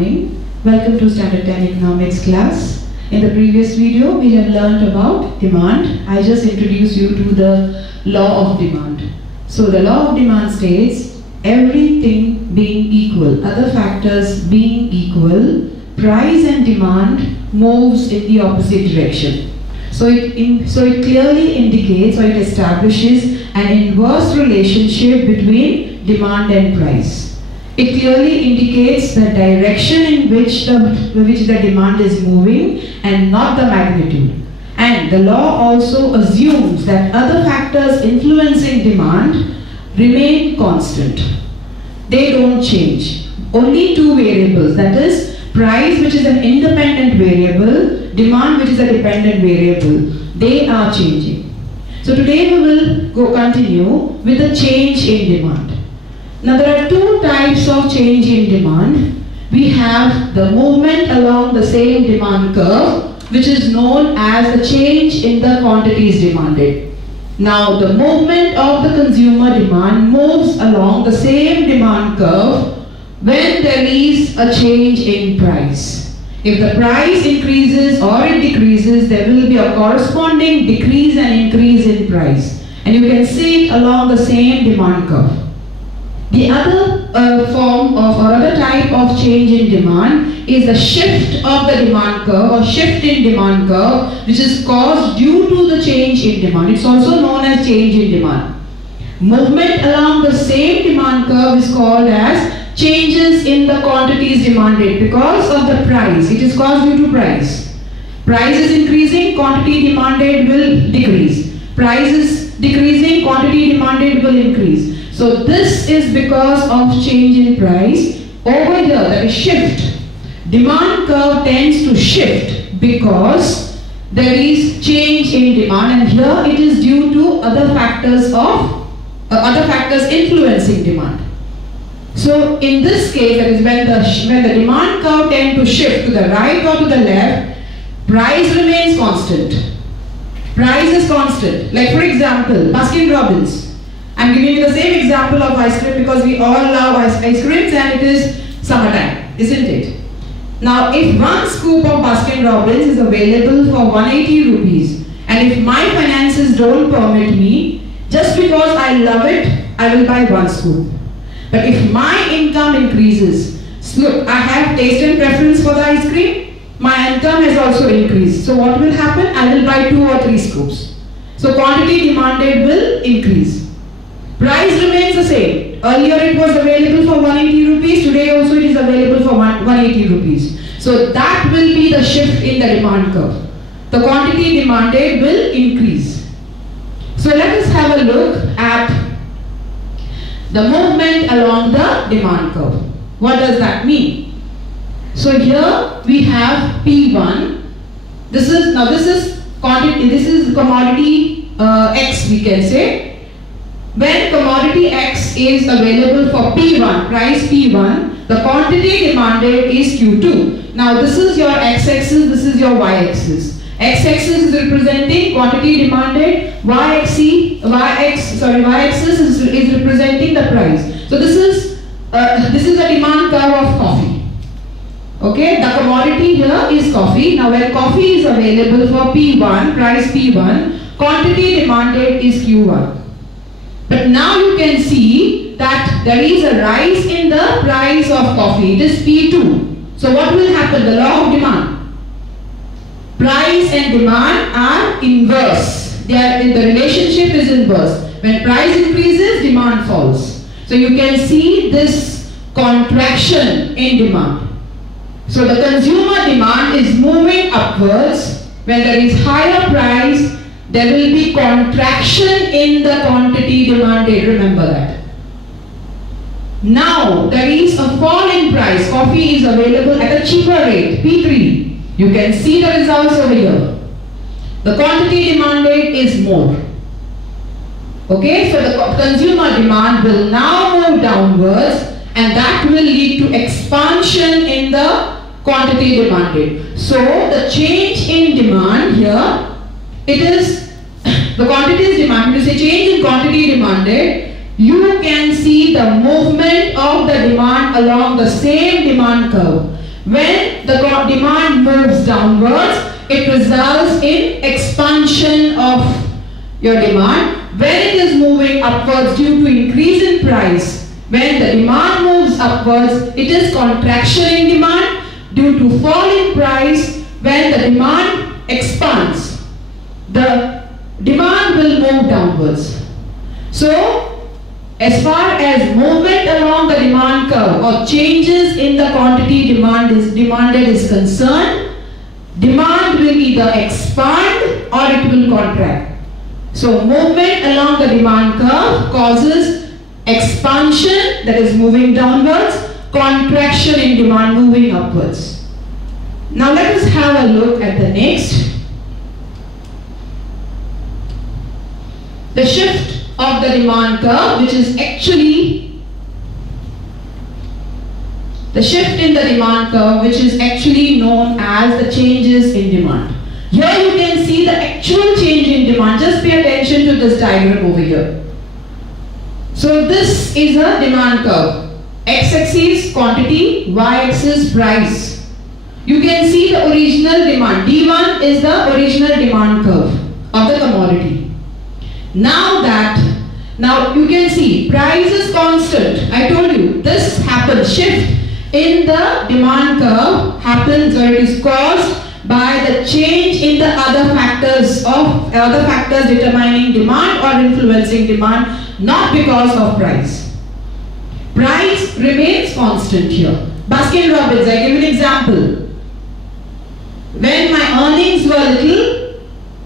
morning. Welcome to Standard 10 Economics class. In the previous video, we have learnt about demand. I just introduced you to the law of demand. So the law of demand states, everything being equal, other factors being equal, price and demand moves in the opposite direction. So it clearly indicates or it establishes an inverse relationship between demand and price. It clearly indicates the direction in which the demand is moving and not the magnitude. And the law also assumes that other factors influencing demand remain constant. They don't change. Only two variables, that is price, which is an independent variable, demand, which is a dependent variable, they are changing. So today we will continue with the change in demand. Now there are two types of change in demand. We have the movement along the same demand curve, which is known as the change in the quantities demanded. Now the movement of the consumer demand moves along the same demand curve when there is a change in price. If the price increases or it decreases, there will be a corresponding decrease and increase in price. And you can see it along the same demand curve. The other form of or other type of change in demand is the shift of the demand curve or shift in demand curve, which is caused due to the change in demand. It's also known as change in demand. Movement along the same demand curve is called as changes in the quantities demanded because of the price. It is caused due to price. Price is increasing, quantity demanded will decrease. Price is decreasing, quantity demanded will increase. So this is because of change in price. Over here, there is shift. Demand curve tends to shift because there is change in demand, and here it is due to other factors influencing demand. So in this case, that is when the demand curve tends to shift to the right or to the left, price remains constant. Price is constant. Like for example, Baskin Robbins. I'm giving you the same example of ice cream because we all love ice creams and it is summertime, isn't it? Now if one scoop of Baskin Robbins is available for 180 rupees and if my finances don't permit me, just because I love it, I will buy one scoop. But if my income increases, look, I have taste and preference for the ice cream, my income has also increased. So what will happen? I will buy 2 or 3 scoops. So quantity demanded will increase. Price remains the same. Earlier it was available for 180 rupees, today also it is available for 180 rupees. So that will be the shift in the demand curve. The quantity demanded will increase. So let us have a look at the movement along the demand curve. What does that mean? So here we have P1. This is commodity X, we can say. When commodity X is available for P1, price P1, the quantity demanded is Q2. Now this is your x-axis, this is your y-axis. X-axis is representing quantity demanded, y-axis is representing the price. So this is a demand curve of coffee. Okay, the commodity here is coffee. Now when coffee is available for P1, price P1, quantity demanded is Q1. But now you can see that there is a rise in the price of coffee. It is P2. So what will happen? The law of demand. Price and demand are inverse. The relationship is inverse. When price increases, demand falls. So you can see this contraction in demand. So the consumer demand is moving upwards. When there is higher price, there will be contraction in the quantity demanded, remember that. Now, there is a fall in price. Coffee is available at a cheaper rate, P3. You can see the results over here. The quantity demanded is more. Okay, so the consumer demand will now move downwards and that will lead to expansion in the quantity demanded. So, the change in demand here, it is the quantities demanded. To say change in quantity demanded, you can see the movement of the demand along the same demand curve. When the demand moves downwards, it results in expansion of your demand. When it is moving upwards due to increase in price, when the demand moves upwards, it is contraction in demand due to fall in price. When the demand expands, the demand will move downwards. So, as far as movement along the demand curve or changes in the quantity demanded is concerned, demand will either expand or it will contract. So movement along the demand curve causes expansion, that is moving downwards, contraction in demand moving upwards. Now let us have a look at the next. The shift of the demand curve, which is actually the shift in the demand curve, which is actually known as the changes in demand. Here you can see the actual change in demand. Just pay attention to this diagram over here. So this is a demand curve. X-axis quantity, Y-axis price. You can see the original demand. D1 is the original demand curve of the commodity. Now you can see price is constant. I told you this happens. Shift in the demand curve happens, or it is caused by the change in the other factors determining demand or influencing demand, not because of price. Price remains constant here. Baskin Robbins, I give an example. When my earnings were little,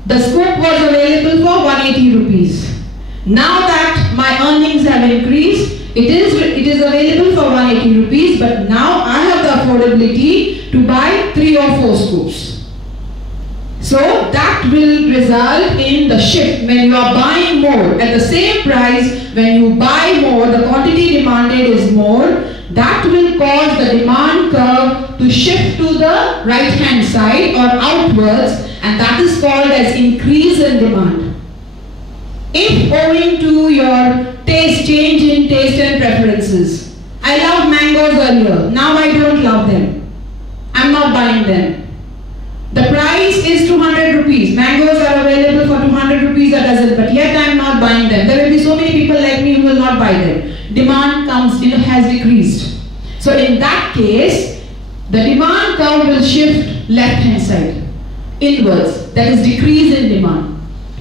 the scoop was available for 180 rupees. Now that my earnings have increased, it is available for 180 rupees, but now I have the affordability to buy 3 or 4 scoops. So that will result in the shift. When you are buying more at the same price, when you buy more, the quantity demanded is more, that will cause the demand curve to shift to the right hand side or outwards, and that is called as increase in demand. If owing to your change in taste and preferences, I loved mangoes earlier, now I don't love them, I'm not buying them. The price is 200 rupees. Mangoes are available for 200 rupees a dozen, but yet I am not buying them. There will be so many people like me who will not buy them. Demand has decreased. So in that case, the demand curve will shift left hand side, inwards. That is decrease in demand.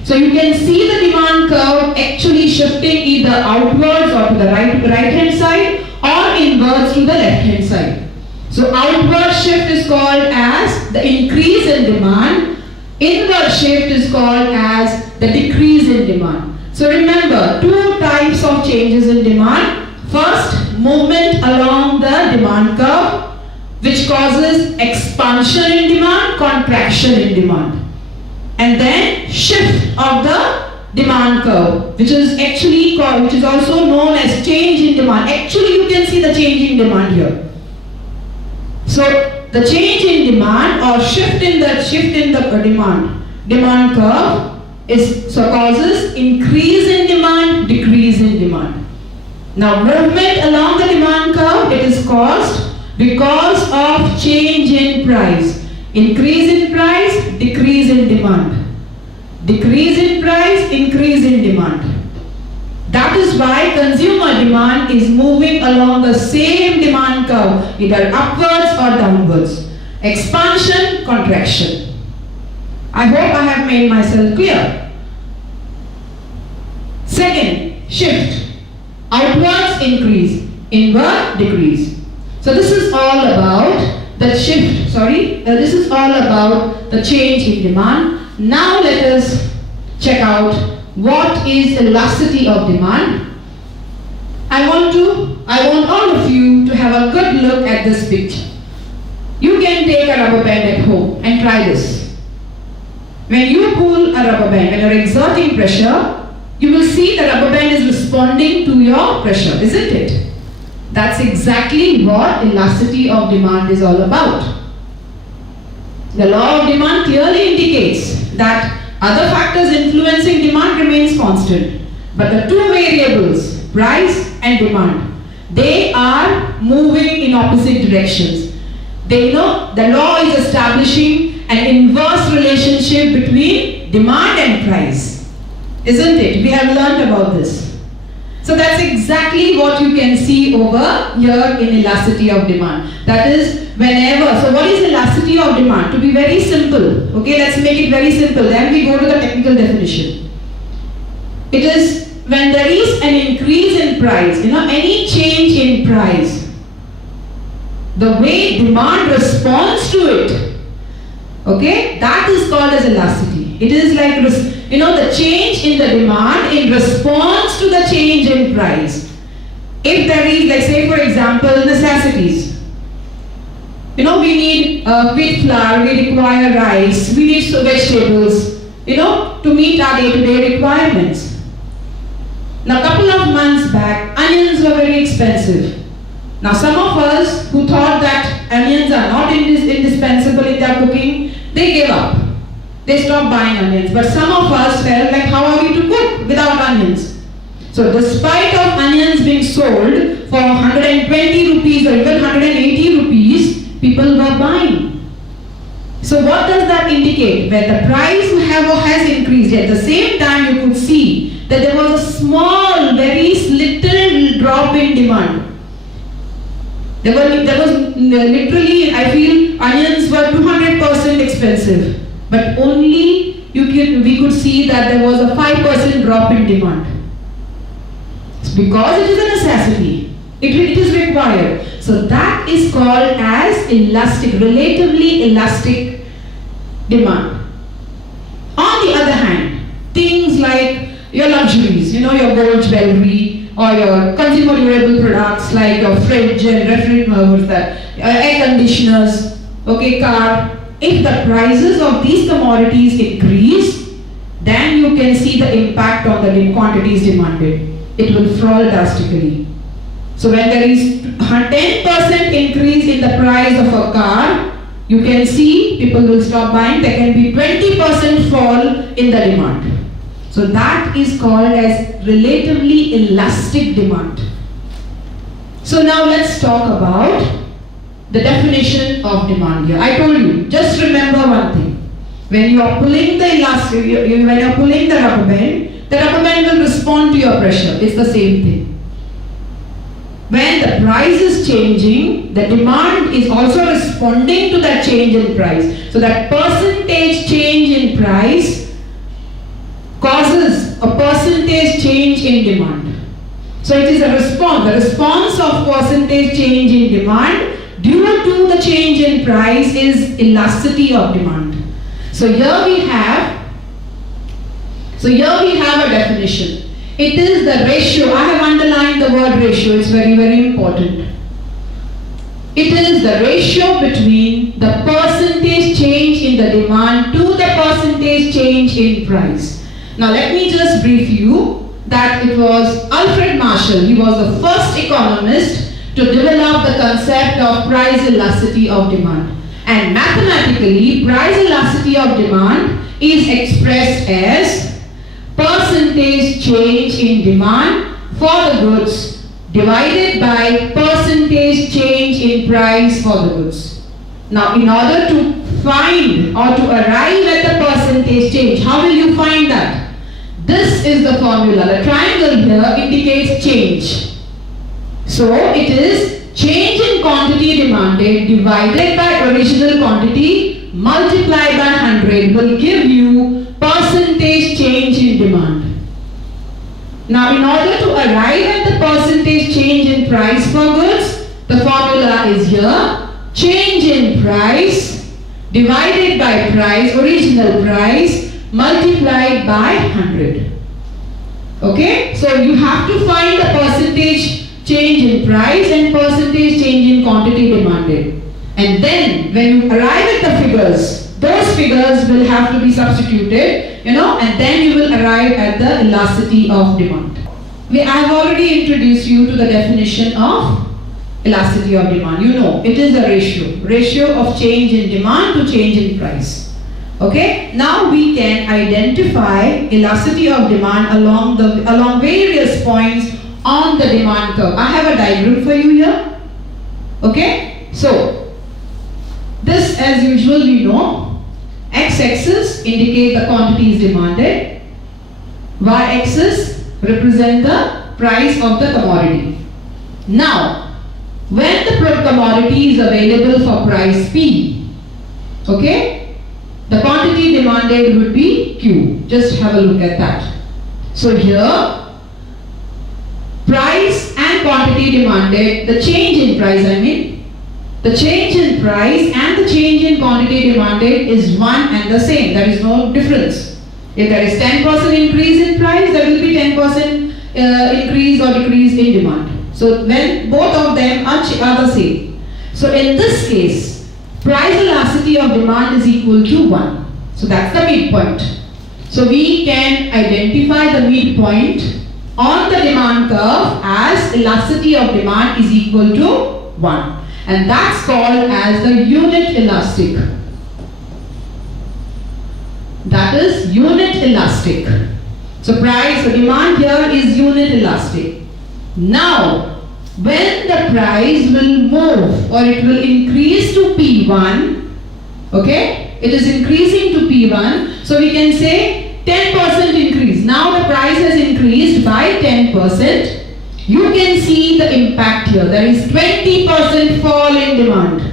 So you can see the demand curve actually shifting either outwards or to the right hand side, or inwards to the left hand side. So outward shift is called as the increase in demand. Inward shift is called as the decrease in demand. So remember, 2 types of changes in demand. First, movement along the demand curve, which causes expansion in demand, contraction in demand. And then shift of the demand curve, which is also known as change in demand. Actually, you can see the change in demand here. So the change in demand or shift in the demand curve causes increase in demand, decrease in demand. Now movement along the demand curve, it is caused because of change in price. Increase in price, decrease in demand. Decrease in price, increase in demand. That is why consumer demand is moving along the same demand curve, either upwards or downwards. Expansion, contraction. I hope I have made myself clear. Second, shift. Outwards, increase. Inward, decrease. So this is all about the shift, this is all about the change in demand. Now let us check out what is elasticity of demand. I want all of you to have a good look at this picture. You can take a rubber band at home and try this. When you pull a rubber band, when you are exerting pressure, you will see the rubber band is responding to your pressure, isn't it? That's exactly what elasticity of demand is all about. The law of demand clearly indicates that other factors influencing demand remains constant, but the 2 variables, price and demand, they are moving in opposite directions. They know the law is establishing an inverse relationship between demand and price. Isn't it? We have learned about this. So that's exactly what you can see over here in elasticity of demand. That is whenever, so what is elasticity of demand? To be very simple, okay, let's make it very simple. Then we go to the technical definition. It is when there is an increase in price, any change in price, the way demand responds to it, okay, that is called as elasticity. It is like, the change in the demand in response to the change in price. If there is, like say for example, necessities. We need wheat flour, we require rice, we need vegetables, to meet our day-to-day requirements. Now, a couple of months back, onions were very expensive. Now, some of us who thought that onions are not indispensable in their cooking, they gave up. They stopped buying onions. But some of us felt like, how are we to cook without onions? So, despite of onions being sold for 120 rupees or even 180 rupees, people were buying. So, what does that indicate? When the price has increased, at the same time you could see that there was a small, very little drop in demand. There was literally, I feel, onions were 200% expensive, but only we could see that there was a 5% drop in demand. It's because it is a necessity. It is required. So that is called as elastic, relatively elastic demand. On the other hand, things like your luxuries, your gold jewelry, or your consumer durable products like your fridge and refrigerator, air conditioners, okay, car. If the prices of these commodities increase, then you can see the impact on the quantities demanded. It will fall drastically. So when there is 10% increase in the price of a car, you can see people will stop buying. There can be 20% fall in the demand. So that is called as relatively elastic demand. So now let's talk about the definition of demand here. I told you, just remember one thing. When you are pulling the elastic, when you are pulling the rubber band will respond to your pressure. It's the same thing. When the price is changing, the demand is also responding to that change in price. So that percentage change in price causes a percentage change in demand. So it is a response. The response of percentage change in demand due to the change in price is elasticity of demand. So here we have a definition. It is the ratio. I have underlined the word ratio. It's very, very important. It is the ratio between the percentage change in the demand to the percentage change in price. Now let me just brief you that it was Alfred Marshall. He was the first economist to develop the concept of price elasticity of demand. And mathematically, price elasticity of demand is expressed as percentage change in demand for the goods divided by percentage change in price for the goods. Now, in order to find or to arrive at the percentage change, how will you find that? This is the formula. The triangle here indicates change. So, it is change in quantity demanded divided by original quantity multiplied by 100 will give you percentage change in demand. Now, in order to arrive at the percentage change in price for goods, the formula is here. Change in price divided by price, original price, multiplied by 100. Okay? So, you have to find the percentage change in price and percentage change in quantity demanded. And then, when you arrive at the figures, those figures will have to be substituted, and then you will arrive at the elasticity of demand. I have already introduced you to the definition of elasticity of demand. It is a ratio of change in demand to change in price. Okay, now we can identify elasticity of demand along various points on the demand curve. I have a diagram for you here. Okay, so This, as usual, we know. X-axis indicate the quantities demanded. Y-axis represent the price of the commodity. Now, when the commodity is available for price P, okay, the quantity demanded would be Q. Just have a look at that. So here, price and quantity demanded, the change in price, the change in price and the change in quantity demanded is one and the same. There is no difference. If there is 10% increase in price, there will be 10% increase or decrease in demand. So when both of them are the same. So in this case, price elasticity of demand is equal to 1. So that's the midpoint. So we can identify the midpoint on the demand curve as elasticity of demand is equal to 1. And that's called as the unit elastic. That is unit elastic. So price, the demand here is unit elastic. Now, when the price will move or it will increase to P1, okay, it is increasing to P1, so we can say 10% increase. Now the price has increased by 10%. You can see the impact here. There is 20% fall in demand.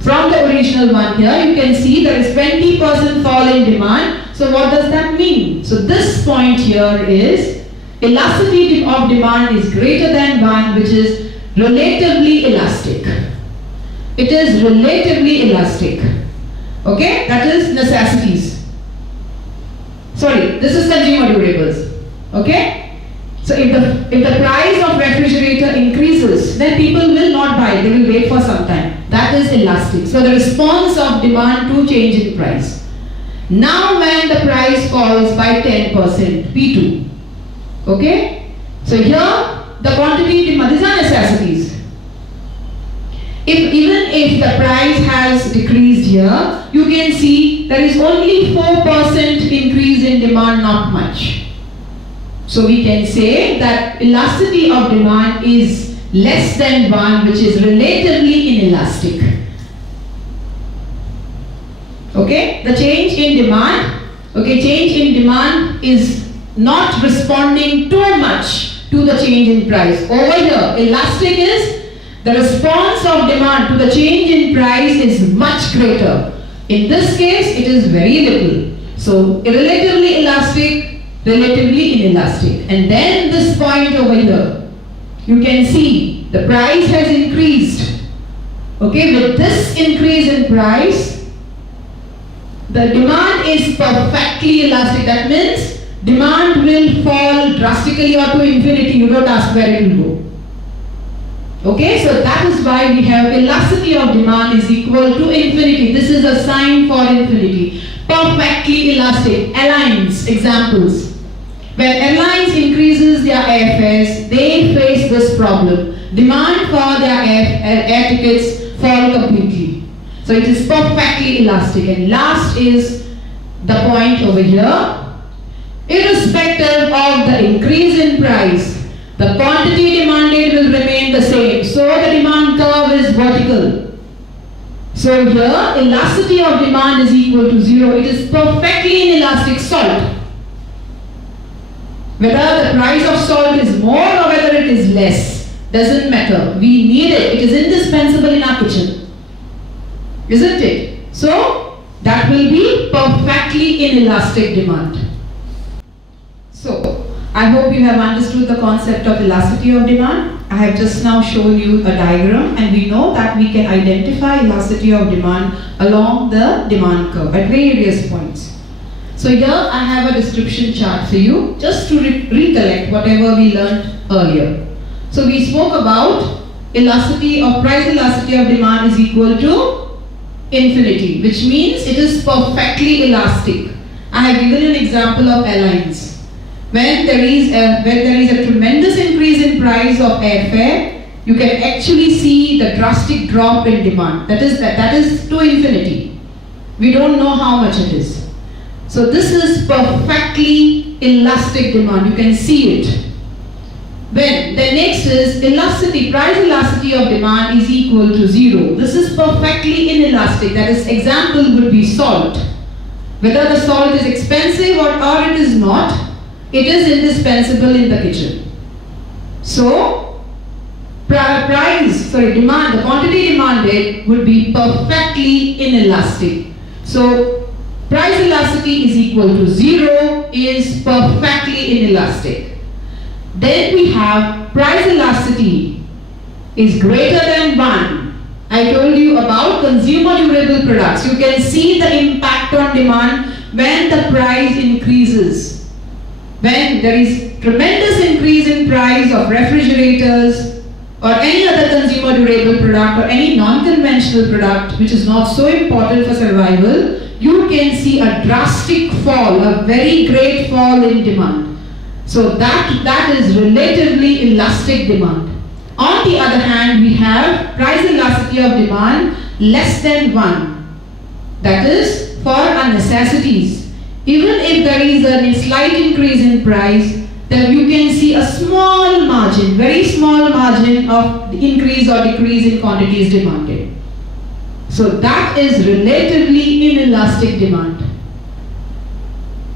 From the original one here, you can see there is 20% fall in demand. So what does that mean? So this point here is elasticity of demand is greater than 1, which is relatively elastic. It is relatively elastic. Okay, that is necessities. Sorry, this is consumer durables. Okay? So if the price of refrigerator increases, then people will not buy, they will wait for some time. That is elastic. So the response of demand to change in price. Now when the price falls by 10%, P2. Okay? So here the quantity demand, these are necessities. Even if the price has decreased here, you can see there is only 4% increase in demand, not much. So we can say that elasticity of demand is less than 1, which is relatively inelastic. Okay, the change in demand, okay, change in demand is not responding too much to the change in price. Over here, elastic is the response of demand to the change in price is much greater. In this case, it is very little. So relatively elastic, relatively inelastic. And then this point over here, you can see the price has increased. Okay, with this increase in price, the demand is perfectly elastic. That means demand will fall drastically or to infinity. You don't ask where it will go. Okay, so that is why we have elasticity of demand is equal to infinity. This is a sign for infinity. Perfectly elastic. Airlines, examples. When airlines increases their airfares, they face this problem. Demand for their air tickets fall completely. So it is perfectly elastic. And last is the point over here. Irrespective of the increase in price, the quantity demanded will remain the same. So the demand curve is vertical. So here, elasticity of demand is equal to 0. It is perfectly inelastic. Salt. Whether the price of salt is more or whether it is less, doesn't matter. We need it. It is indispensable in our kitchen. Isn't it? So, that will be perfectly inelastic demand. So, I hope you have understood the concept of elasticity of demand. I have just now shown you a diagram, and we know that we can identify elasticity of demand along the demand curve at various points. So here I have a description chart for you just to recollect whatever we learned earlier. So we spoke about elasticity of price elasticity of demand is equal to infinity, which means it is perfectly elastic. I have given an example of airlines. When there is a tremendous increase in price of airfare, you can actually see the drastic drop in demand. That is to infinity. We don't know how much it is. So this is perfectly elastic demand. You can see it. When the next is elasticity, price elasticity of demand is equal to 0. This is perfectly inelastic. That is, example would be salt. Whether the salt is expensive or it is not, it is indispensable in the kitchen. So, demand, the quantity demanded would be perfectly inelastic. So, price elasticity is equal to 0 is perfectly inelastic. Then we have price elasticity is greater than 1. I told you about consumer durable products. You can see the impact on demand when the price increases. When there is tremendous increase in price of refrigerators or any other consumer durable product or any non-conventional product which is not so important for survival, you can see a drastic fall, a very great fall in demand. So that is relatively elastic demand. On the other hand, we have price elasticity of demand less than 1. That is for our necessities. Even if there is a slight increase in price, then you can see a small margin, very small margin of increase or decrease in quantities demanded. So that is relatively inelastic demand.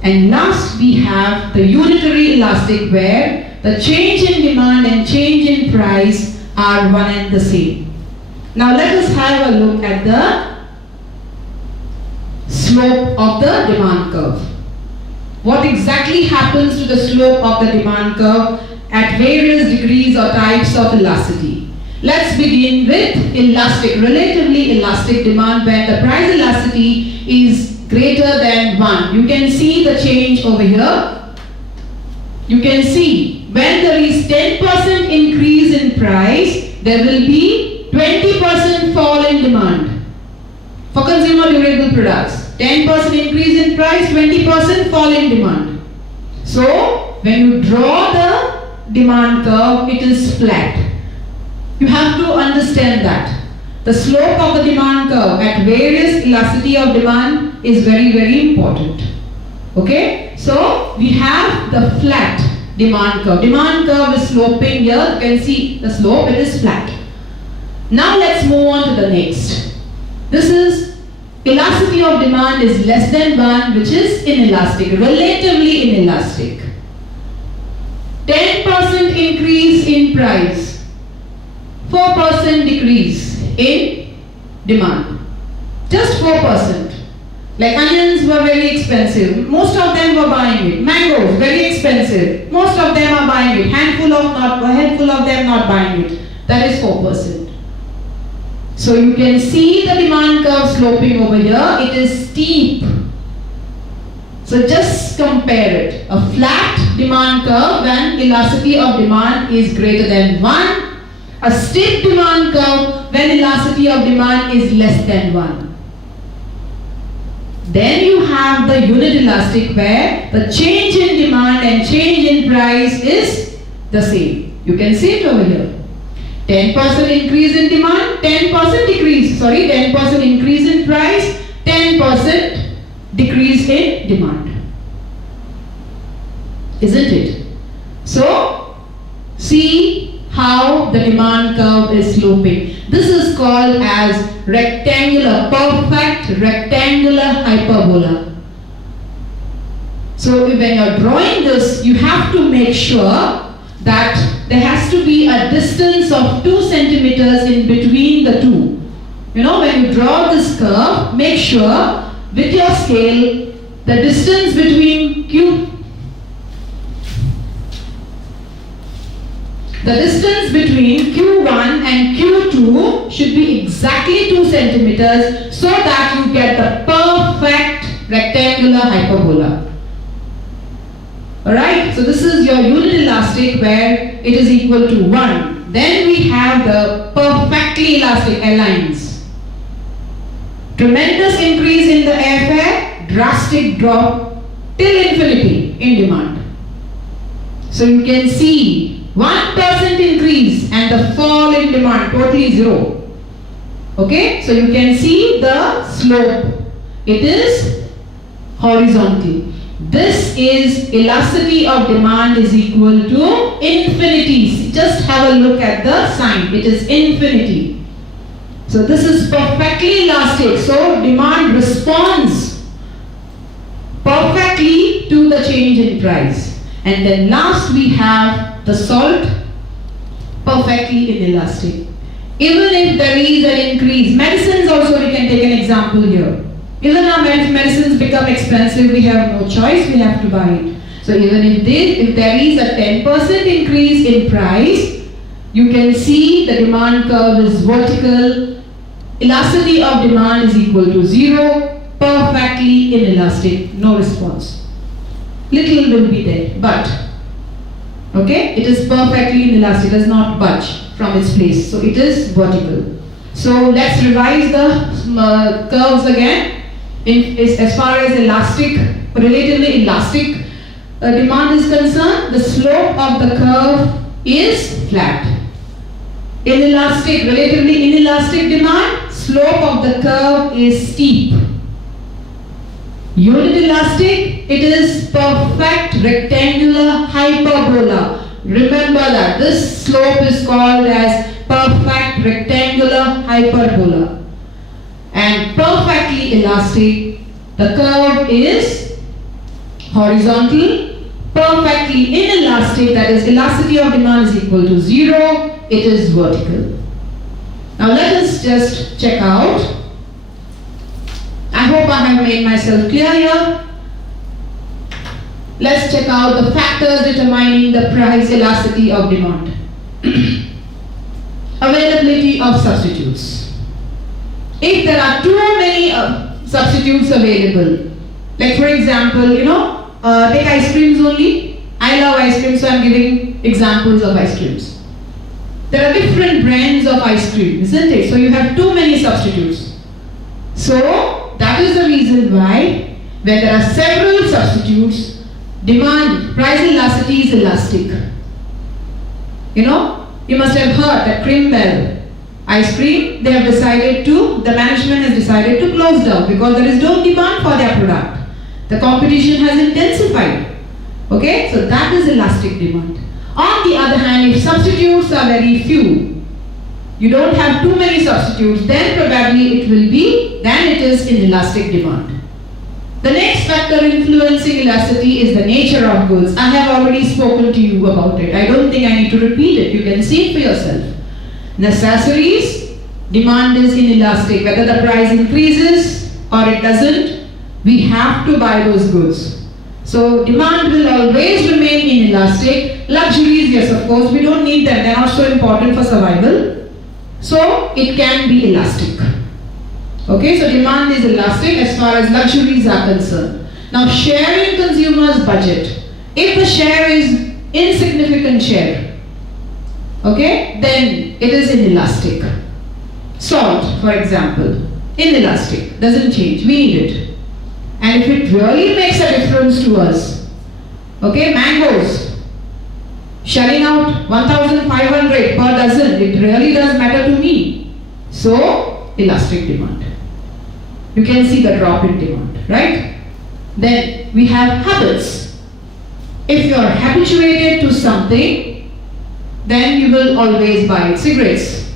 And last we have the unitary elastic, where the change in demand and change in price are one and the same. Now let us have a look at the slope of the demand curve. What exactly happens to the slope of the demand curve at various degrees or types of elasticity? Let's begin with elastic, relatively elastic demand, where the price elasticity is greater than 1. You can see the change over here. You can see when there is 10% increase in price, there will be 20% fall in demand for consumer durable products. 10% increase in price, 20% fall in demand. So when you draw the demand curve, it is flat. You have to understand that the slope of the demand curve at various elasticity of demand is very, very important. Okay, so we have the flat demand curve. Demand curve is sloping here. You can see the slope, it is flat. Now let's move on to the next. This is elasticity of demand is less than 1, which is inelastic, relatively inelastic. 10% increase in price, 4% decrease in demand. Just 4%. Like onions were very expensive. Most of them were buying it. Mangoes, very expensive. Most of them are buying it. Handful of them not buying it. That is 4%. So you can see the demand curve sloping over here. It is steep. So just compare it. A flat demand curve when elasticity of demand is greater than 1. A steep demand curve when elasticity of demand is less than 1. Then you have the unit elastic, where the change in demand and change in price is the same. You can see it over here. 10% increase in demand, 10% decrease, 10% increase in price, 10% decrease in demand. Isn't it? So, see how the demand curve is sloping. This is called as rectangular, perfect rectangular hyperbola. So when you're drawing this, you have to make sure that there has to be a distance of 2 centimeters in between the two. When you draw this curve, make sure with your scale, the distance between Q1 and Q2 should be exactly 2 centimeters so that you get the perfect rectangular hyperbola. Alright, so this is your unit elastic, where it is equal to 1. Then we have the perfectly elastic airlines. Tremendous increase in the airfare, drastic drop till infinity in demand. So you can see 1% increase and the fall in demand, totally 0. Okay, so you can see the slope. It is horizontal. This is elasticity of demand is equal to infinity. Just have a look at the sign. It is infinity. So this is perfectly elastic. So demand responds perfectly to the change in price. And then last we have the salt, perfectly inelastic. Even if there is an increase, medicines also we can take an example here. Even our medicines become expensive, we have no choice, we have to buy it. So even if there is a 10% increase in price, you can see the demand curve is vertical. Elasticity of demand is equal to 0, perfectly inelastic, no response. Little will be there, but okay, it is perfectly inelastic, it does not budge from its place, so it is vertical. So let's revise the curves again. As far as relatively elastic demand is concerned, the slope of the curve is flat. Relatively inelastic demand, slope of the curve is steep. Unit elastic, it is perfect rectangular hyperbola. Remember that this slope is called as perfect rectangular hyperbola. And perfectly elastic, the curve is horizontal. Perfectly inelastic, that is elasticity of demand is equal to 0, it is vertical. Now let us just check out. I hope I have made myself clear here. Let's check out the factors determining the price elasticity of demand. Availability of substitutes. If there are too many substitutes available, like for example, take ice creams only. I love ice cream, so I am giving examples of ice creams. There are different brands of ice cream, isn't it? So you have too many substitutes. So that is the reason why where there are several substitutes, demand, price elasticity is elastic. You must have heard that Crimbel ice cream, the management has decided to close down because there is no demand for their product. The competition has intensified. Okay, so that is elastic demand. On the other hand, if substitutes are very few, you don't have too many substitutes, then probably it is inelastic demand. The next factor influencing elasticity is the nature of goods. I have already spoken to you about it. I don't think I need to repeat it. You can see it for yourself. Necessaries, demand is inelastic. Whether the price increases or it doesn't, we have to buy those goods. So demand will always remain inelastic. Luxuries, yes, of course, we don't need them. They are not so important for survival. So it can be elastic. Okay, so demand is elastic as far as luxuries are concerned. Now share in consumer's budget. If the share is insignificant share, okay, then it is inelastic. Salt, for example, inelastic, doesn't change, we need it. And if it really makes a difference to us, okay, mangoes, shelling out 1,500 per dozen, it really does matter to me. So, elastic demand. You can see the drop in demand, right? Then we have habits. If you are habituated to something, then you will always buy cigarettes.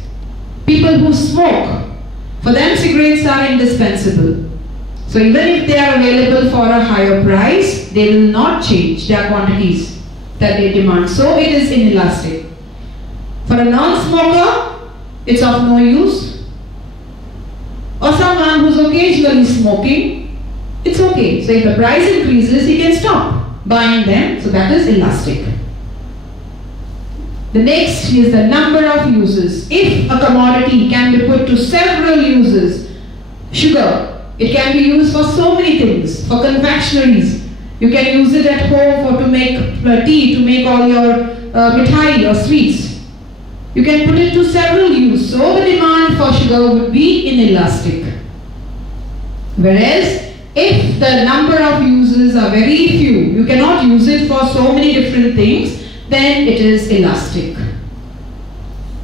People who smoke, for them cigarettes are indispensable. So even if they are available for a higher price, they will not change their quantities that they demand. So it is inelastic. For a non-smoker, it's of no use. Or someone who's occasionally smoking, it's okay. So if the price increases, he can stop buying them. So that is elastic. The next is the number of uses. If a commodity can be put to several uses, sugar, it can be used for so many things, for confectionaries. You can use it at home to make tea, to make all your mithai or sweets. You can put it to several uses. So the demand for sugar would be inelastic. Whereas if the number of uses are very few, you cannot use it for so many different things, then it is elastic.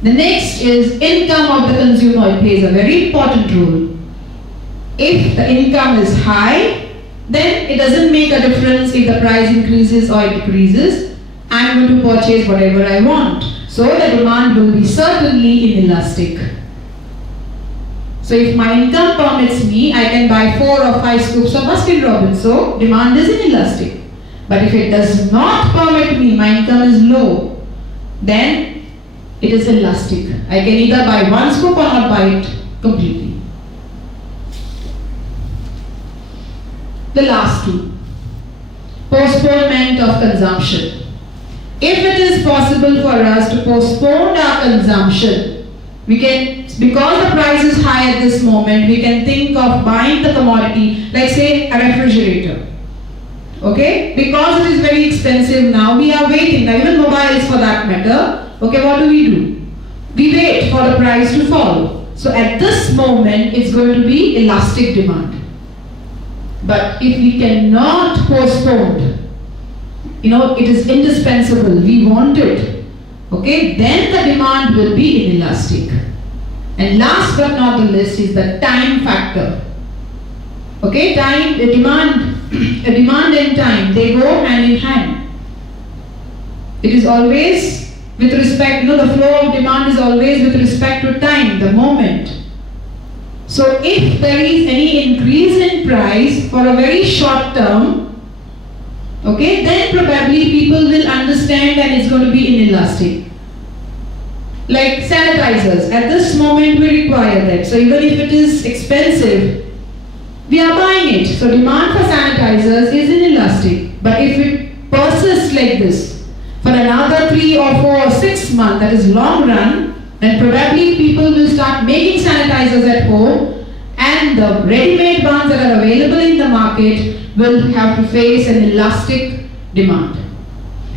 The next is income of the consumer. It plays a very important role. If the income is high, then it doesn't make a difference if the price increases or it decreases. I'm going to purchase whatever I want. So the demand will be certainly inelastic. So if my income permits me, I can buy 4 or 5 scoops of Baskin Robbins. So demand is inelastic. But if it does not permit me, my income is low, then it is elastic. I can either buy 1 scoop or not buy it completely. The last two. Postponement of consumption. If it is possible for us to postpone our consumption, we can, because the price is high at this moment, we can think of buying the commodity, like say a refrigerator. Okay? Because it is very expensive now, we are waiting. Now even mobiles for that matter, okay, what do? We wait for the price to fall. So at this moment, it's going to be elastic demand. But if we cannot postpone, it is indispensable, we want it, okay, then the demand will be inelastic. And last but not the least is the time factor. Okay, time, demand and time, they go hand in hand. It is always with respect, the flow of demand is always with respect to time, the moment. So if there is any increase in price for a very short term, okay, then probably people will understand and it's going to be inelastic. Like sanitizers, at this moment we require that. So even if it is expensive, we are buying it. So demand for sanitizers is inelastic. But if it persists like this for another 3 or 4 or 6 months, that is long run, then probably people will start making sanitizers at home and the ready-made ones that are available in the market will have to face an elastic demand.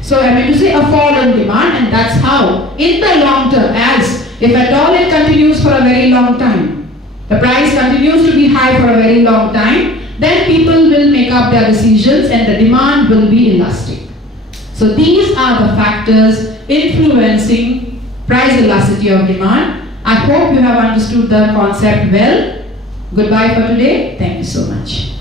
So I mean to say a fall in demand, and that's how in the long term, as if at all it continues for a very long time, the price continues to be high for a very long time, then people will make up their decisions and the demand will be elastic. So these are the factors influencing price elasticity of demand. I hope you have understood the concept well. Goodbye for today. Thank you so much.